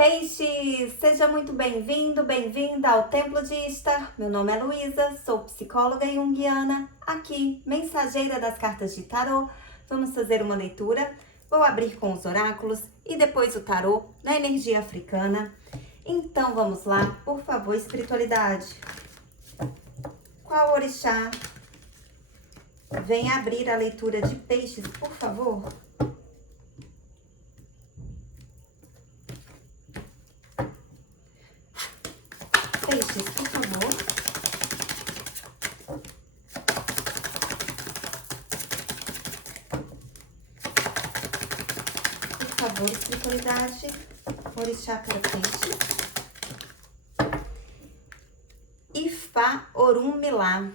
Peixe, seja muito bem-vindo, bem-vinda ao Templo de Ishtar. Meu nome é Luísa, sou psicóloga junguiana, aqui, mensageira das cartas de tarô. Vamos fazer uma leitura. Vou abrir com os oráculos e depois o tarô na energia africana. Então vamos lá, por favor, espiritualidade. Qual orixá vem abrir a leitura de peixes, por favor? Peixes, por favor. Por favor, espiritualidade. Orixá para peixes. Ifá Orunmilá.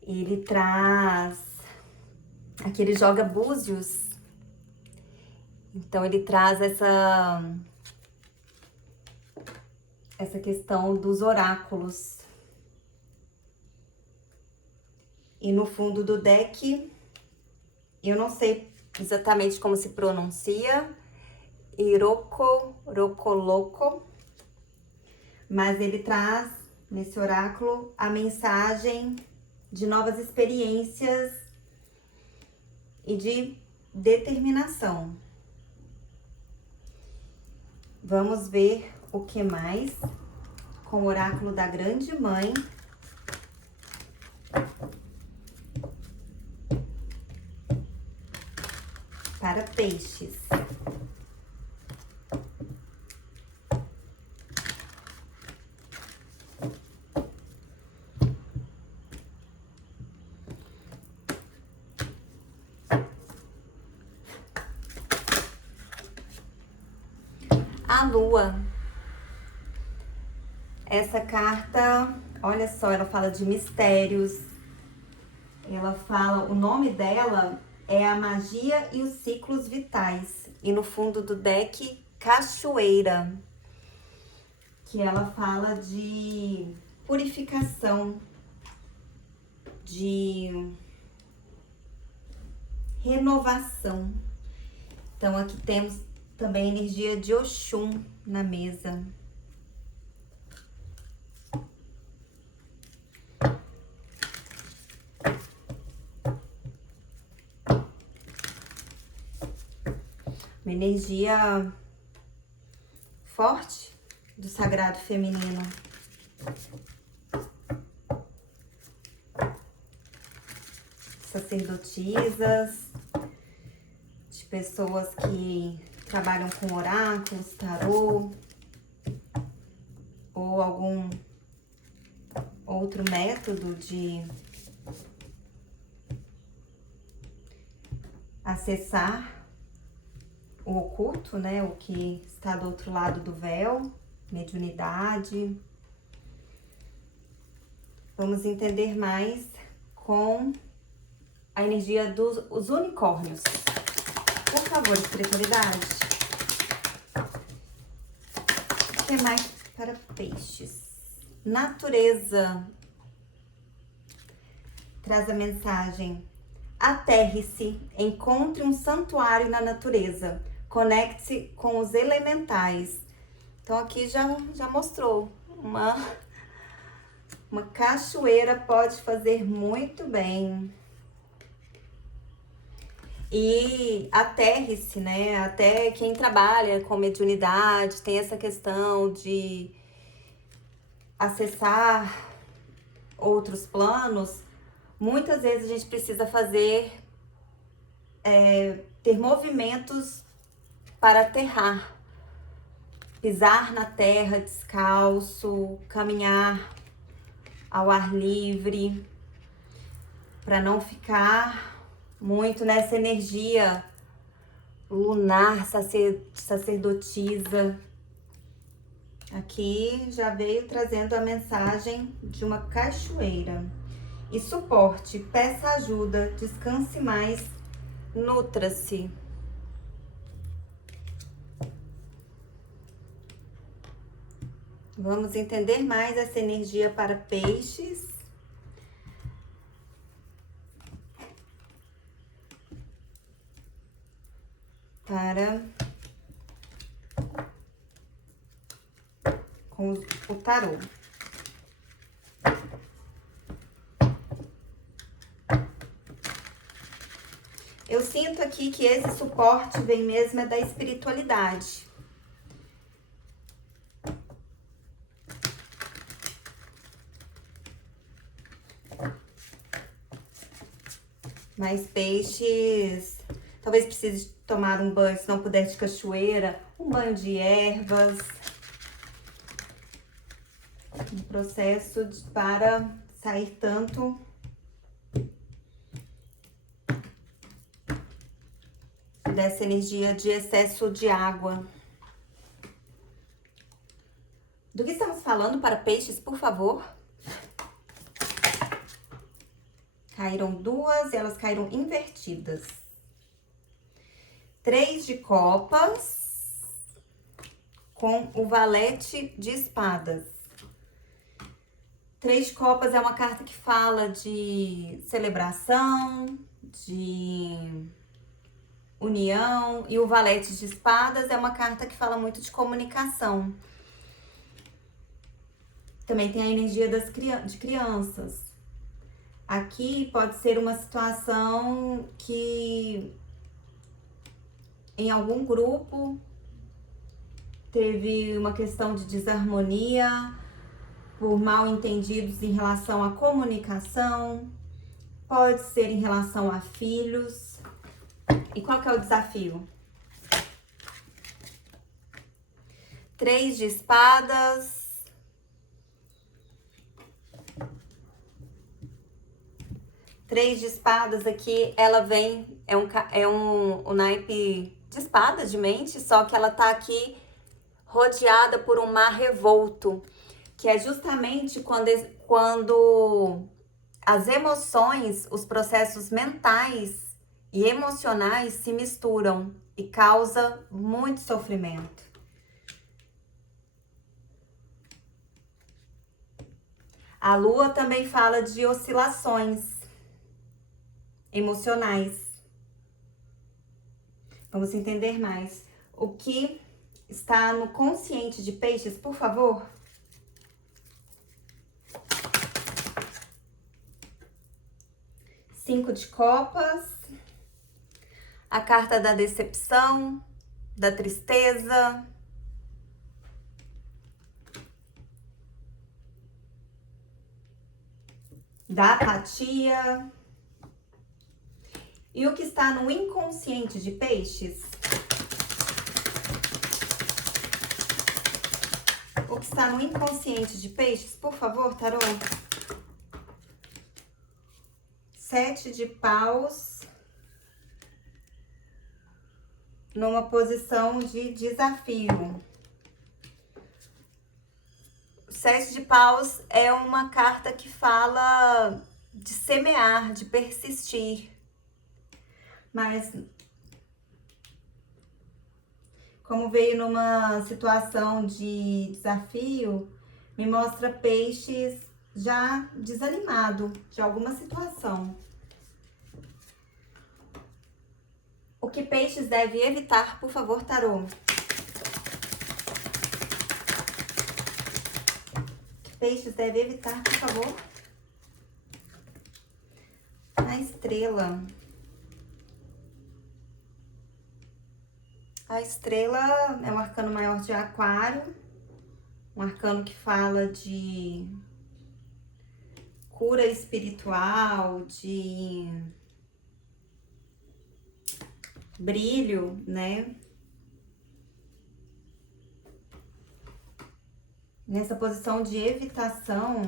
Ele traz... Aqui ele joga búzios. Então ele traz essa questão dos oráculos. E no fundo do deck, eu não sei exatamente como se pronuncia, Rocoloko, mas ele traz nesse oráculo a mensagem de novas experiências e de determinação. Vamos ver o que mais com o oráculo da Grande Mãe. Para peixes. A Lua. Essa carta, olha só, ela fala de mistérios. Ela fala, o nome dela é a magia e os ciclos vitais. E no fundo do deck, cachoeira. Que ela fala de purificação, de renovação. Então aqui temos também a energia de Oxum na mesa. Uma energia forte do sagrado feminino. Sacerdotisas, de pessoas que trabalham com oráculos, tarô, ou algum outro método de acessar o oculto, né? O que está do outro lado do véu, mediunidade. Vamos entender mais com a energia dos unicórnios. Por favor, espiritualidade. O que mais para peixes? Natureza. Traz a mensagem: aterre-se, encontre um santuário na natureza, conecte-se com os elementais. Então aqui já mostrou, uma cachoeira pode fazer muito bem. E aterre-se, né? Até quem trabalha com mediunidade tem essa questão de acessar outros planos. Muitas vezes a gente precisa ter movimentos para aterrar, pisar na terra descalço, caminhar ao ar livre, para não ficar muito nessa energia lunar, sacerdotisa. Aqui já veio trazendo a mensagem de uma cachoeira. E suporte, peça ajuda, descanse mais, nutra-se. Vamos entender mais essa energia para peixes. para com o tarô. Eu sinto aqui que esse suporte vem mesmo da espiritualidade. Mas peixes, talvez precise tomar um banho, se não puder de cachoeira, um banho de ervas. Um processo para sair tanto dessa energia de excesso de água. Do que estamos falando para peixes, por favor? Caíram duas e elas caíram invertidas. 3 de copas com o valete de espadas. 3 de copas é uma carta que fala de celebração, de união. E o valete de espadas é uma carta que fala muito de comunicação. Também tem a energia de crianças. Aqui pode ser uma situação que em algum grupo teve uma questão de desarmonia por mal entendidos em relação à comunicação, pode ser em relação a filhos. E qual que é o desafio? 3 de espadas. Três de espadas aqui, ela vem, o naipe de espada de mente, só que ela tá aqui rodeada por um mar revolto, que é justamente quando as emoções, os processos mentais e emocionais se misturam e causa muito sofrimento. A lua também fala de oscilações emocionais. Vamos entender mais. O que está no consciente de peixes, por favor? Cinco de copas. A carta da decepção, da tristeza. Da apatia. E o que está no inconsciente de peixes? O que está no inconsciente de peixes, por favor, tarô? 7 de paus. Numa posição de desafio. O 7 de paus é uma carta que fala de semear, de persistir. Mas, como veio numa situação de desafio, me mostra peixes já desanimado de alguma situação. O que peixes deve evitar, por favor, tarô? O que peixes deve evitar, por favor? A estrela. A estrela é um arcano maior de aquário, um arcano que fala de cura espiritual, de brilho, né? Nessa posição de evitação,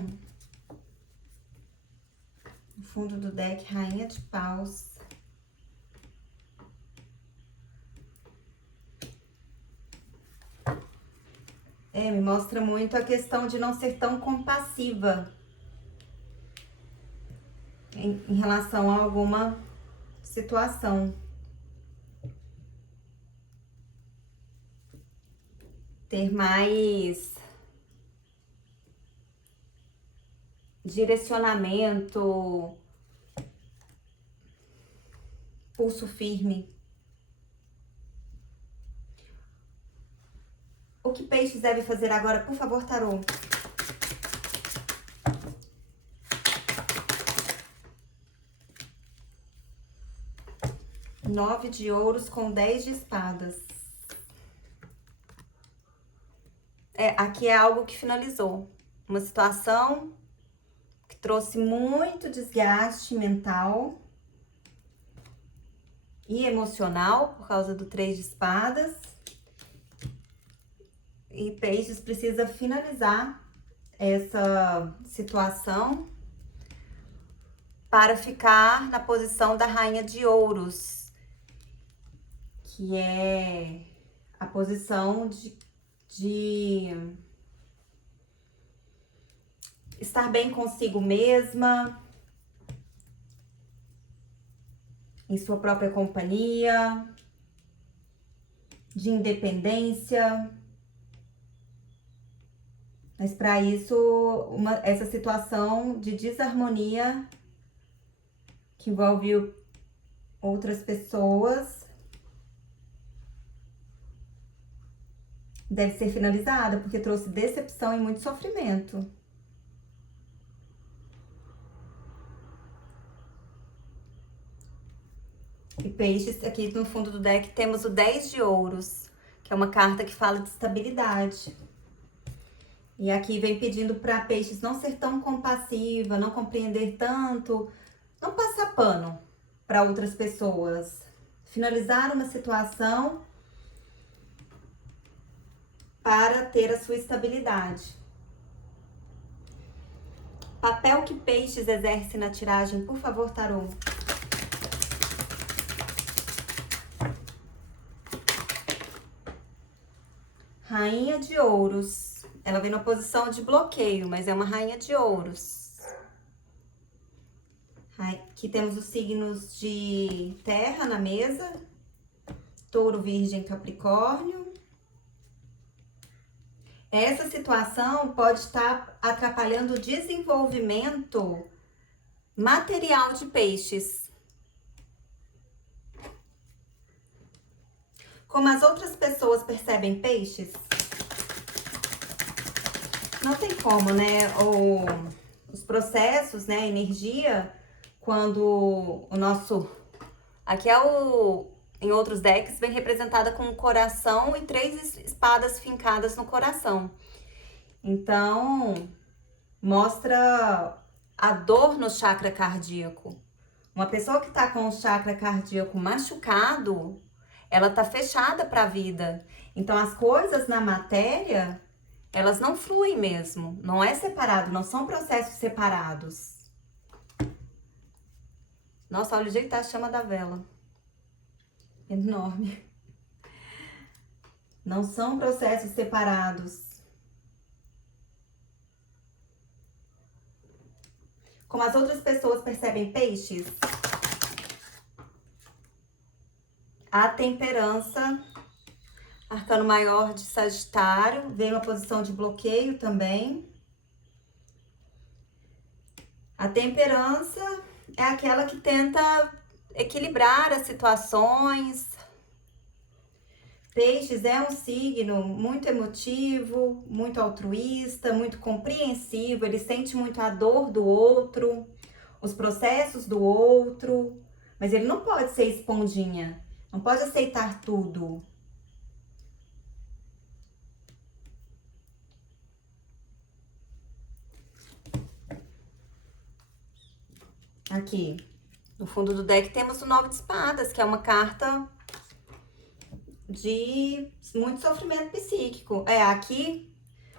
no fundo do deck, Rainha de Paus. Me mostra muito a questão de não ser tão compassiva em relação a alguma situação. Ter mais direcionamento, pulso firme. que Peixes deve fazer agora, por favor, tarô? Nove de ouros com 10 de espadas. Aqui é algo que finalizou. Uma situação que trouxe muito desgaste mental e emocional por causa do 3 de espadas. E Peixes precisa finalizar essa situação para ficar na posição da Rainha de Ouros, que é a posição de estar bem consigo mesma, em sua própria companhia, de independência. Mas para isso, essa situação de desarmonia que envolve outras pessoas deve ser finalizada, porque trouxe decepção e muito sofrimento. E Peixes, aqui no fundo do deck, temos o 10 de ouros, que é uma carta que fala de estabilidade. E aqui vem pedindo para Peixes não ser tão compassiva, não compreender tanto, não passar pano para outras pessoas. Finalizar uma situação para ter a sua estabilidade. Papel que Peixes exerce na tiragem, por favor, tarô. Rainha de ouros. Ela vem na posição de bloqueio, mas é uma rainha de ouros. Aqui temos os signos de terra na mesa. Touro, Virgem, Capricórnio. Essa situação pode estar atrapalhando o desenvolvimento material de Peixes. Como as outras pessoas percebem Peixes, não tem como, né? Os processos, né? A energia, quando o nosso... Aqui em outros decks, vem representada com um coração e 3 espadas fincadas no coração. Então, mostra a dor no chakra cardíaco. Uma pessoa que tá com o chakra cardíaco machucado, ela tá fechada para a vida. Então, as coisas na matéria, elas não fluem mesmo. Não é separado, não são processos separados. Nossa, olha o jeito que tá a chama da vela. Enorme. Não são processos separados. Como as outras pessoas percebem Peixes, a temperança, arcano maior de Sagitário, vem uma posição de bloqueio também. A temperança é aquela que tenta equilibrar as situações. Peixes é um signo muito emotivo, muito altruísta, muito compreensivo. Ele sente muito a dor do outro, os processos do outro, mas ele não pode ser esponjinha, não pode aceitar tudo. Aqui, no fundo do deck, temos o 9 de espadas, que é uma carta de muito sofrimento psíquico. Aqui,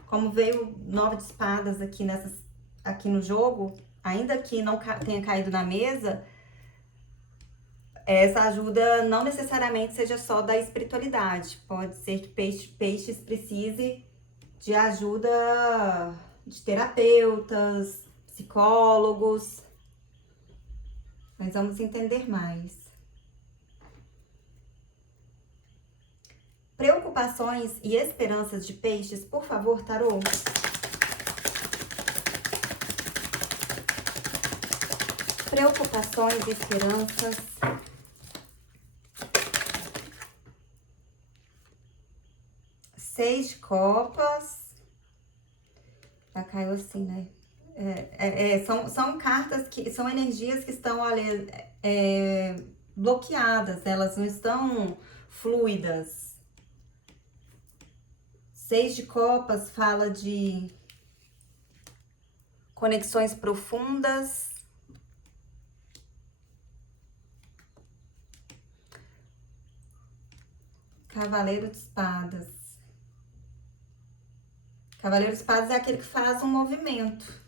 como veio o 9 de espadas aqui no jogo, ainda que não tenha caído na mesa, essa ajuda não necessariamente seja só da espiritualidade. Pode ser que Peixes precise de ajuda de terapeutas, psicólogos. Mas vamos entender mais. Preocupações e esperanças de Peixes, por favor, tarô. Preocupações e esperanças. 6 de copas. Já caiu assim, né? São cartas que são energias que estão ali bloqueadas, elas não estão fluidas. 6 de copas fala de conexões profundas. Cavaleiro de espadas. Cavaleiro de espadas é aquele que faz um movimento.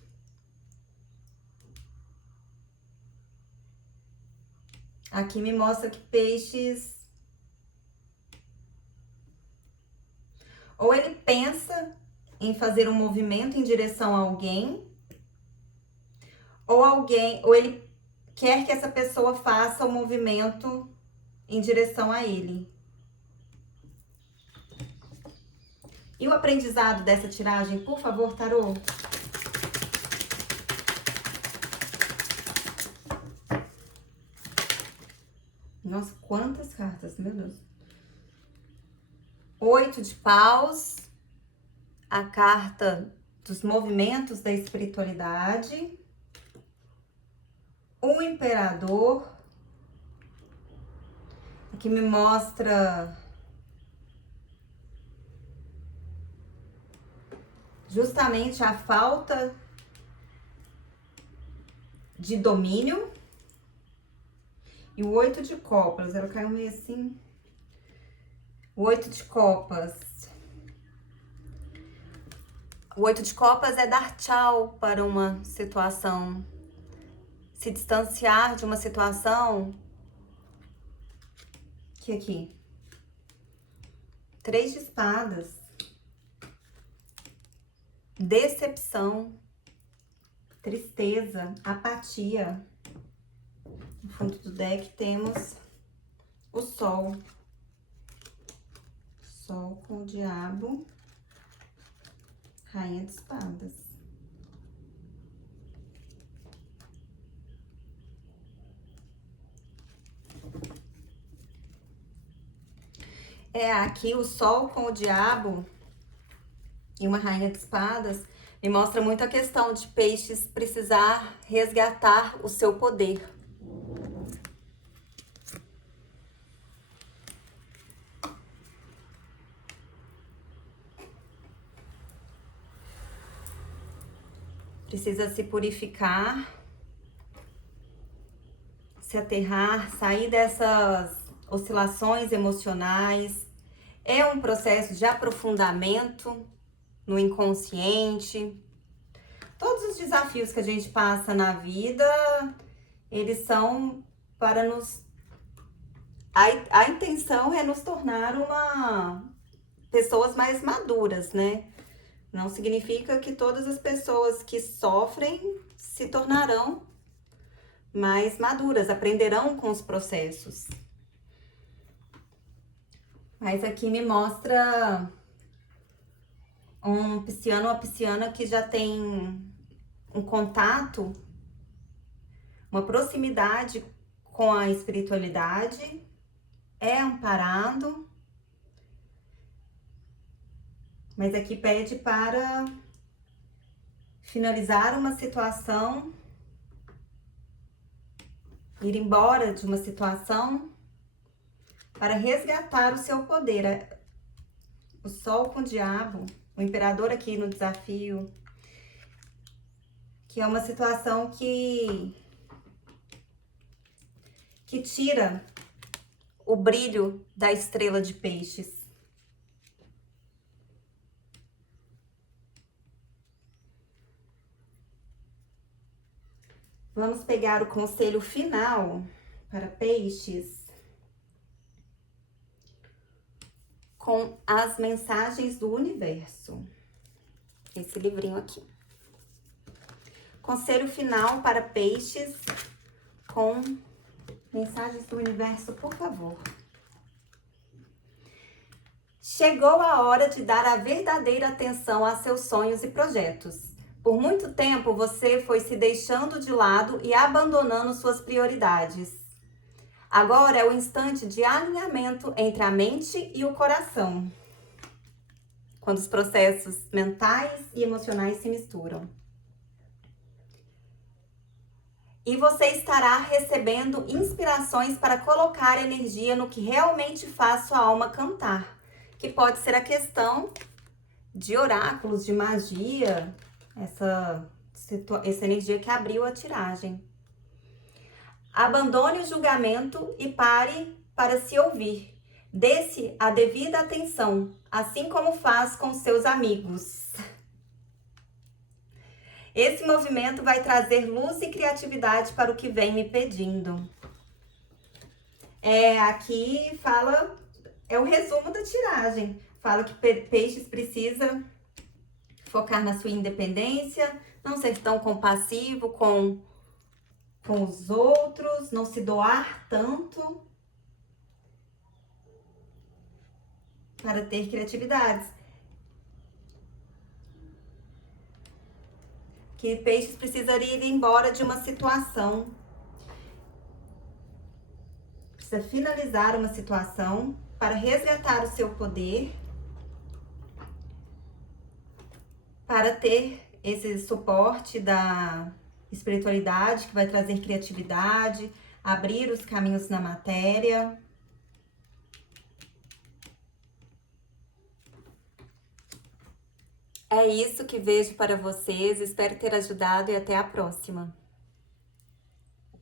Aqui me mostra que peixes... Ou ele pensa em fazer um movimento em direção a alguém, ou ele quer que essa pessoa faça o movimento em direção a ele. E o aprendizado dessa tiragem, por favor, tarô? Nossa, quantas cartas, meu Deus. 8 de paus, a carta dos movimentos da espiritualidade. O imperador, que me mostra justamente a falta de domínio. E o 8 de copas, ela caiu meio assim. O 8 de copas. O 8 de copas é dar tchau para uma situação. Se distanciar de uma situação. Que aqui? 3 de espadas. Decepção. Tristeza. Apatia. No fundo do deck temos o sol. Sol com o diabo. Rainha de espadas. Aqui o sol com o diabo e uma rainha de espadas me mostra muito a questão de peixes precisar resgatar o seu poder. Precisa se purificar, se aterrar, sair dessas oscilações emocionais. É um processo de aprofundamento no inconsciente. Todos os desafios que a gente passa na vida, eles são para nos... A intenção é nos tornar pessoas mais maduras, né? Não significa que todas as pessoas que sofrem se tornarão mais maduras, aprenderão com os processos. Mas aqui me mostra um pisciano, uma pisciana que já tem um contato, uma proximidade com a espiritualidade, é amparado, mas aqui pede para finalizar uma situação, ir embora de uma situação, para resgatar o seu poder. O sol com o diabo, o imperador aqui no desafio, que é uma situação que tira o brilho da estrela de peixes. Vamos pegar o conselho final para peixes com as mensagens do universo. Esse livrinho aqui. Conselho final para peixes com mensagens do universo, por favor. Chegou a hora de dar a verdadeira atenção a seus sonhos e projetos. Por muito tempo, você foi se deixando de lado e abandonando suas prioridades. Agora é o instante de alinhamento entre a mente e o coração. quando os processos mentais e emocionais se misturam. E você estará recebendo inspirações para colocar energia no que realmente faz sua alma cantar, que pode ser a questão de oráculos, de magia, essa energia que abriu a tiragem. Abandone o julgamento e pare para se ouvir. Dê-se a devida atenção, assim como faz com seus amigos. Esse movimento vai trazer luz e criatividade para o que vem me pedindo. Aqui fala, é o resumo da tiragem. Fala que Peixes precisa focar na sua independência, não ser tão compassivo com os outros, não se doar tanto para ter criatividades. Que Peixes precisaria ir embora de uma situação. Precisa finalizar uma situação para resgatar o seu poder, para ter esse suporte da espiritualidade que vai trazer criatividade, abrir os caminhos na matéria. É isso que vejo para vocês, espero ter ajudado e até a próxima.